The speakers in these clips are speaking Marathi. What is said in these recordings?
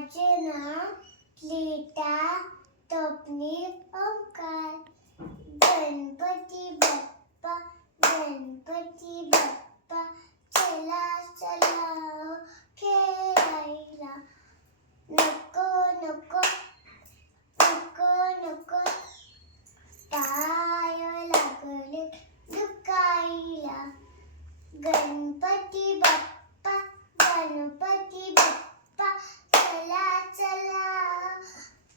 माझे नाव लीटा टोपनी ओंकार. गणपती बाप्पा चला चला खेळायला. नको नको नको नको पाय लागले दुखायला. गणपती बाप्पा चला चला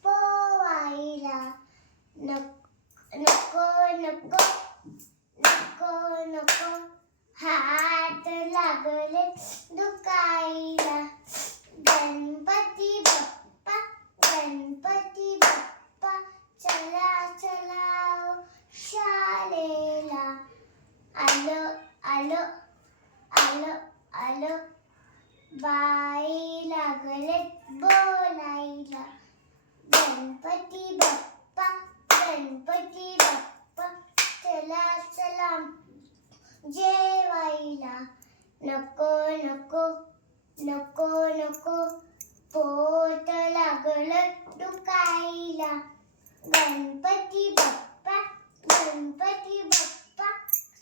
पोवायला. नको नको नको नको हात लागले दुखायला. गणपती बाप्पा चला चला शाळेला. आलो आलो आलो आलो बाई लागले बोलायला. गणपती बाप्पा चला चला जेवायला. नको नको नको नको पोट लागलं दुखायला. गणपती बाप्पा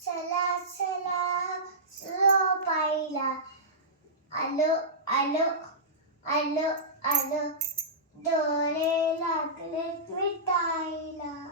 चला चला झोपायला. आलो आलो आलो आलो डोळे लागले मिटायला.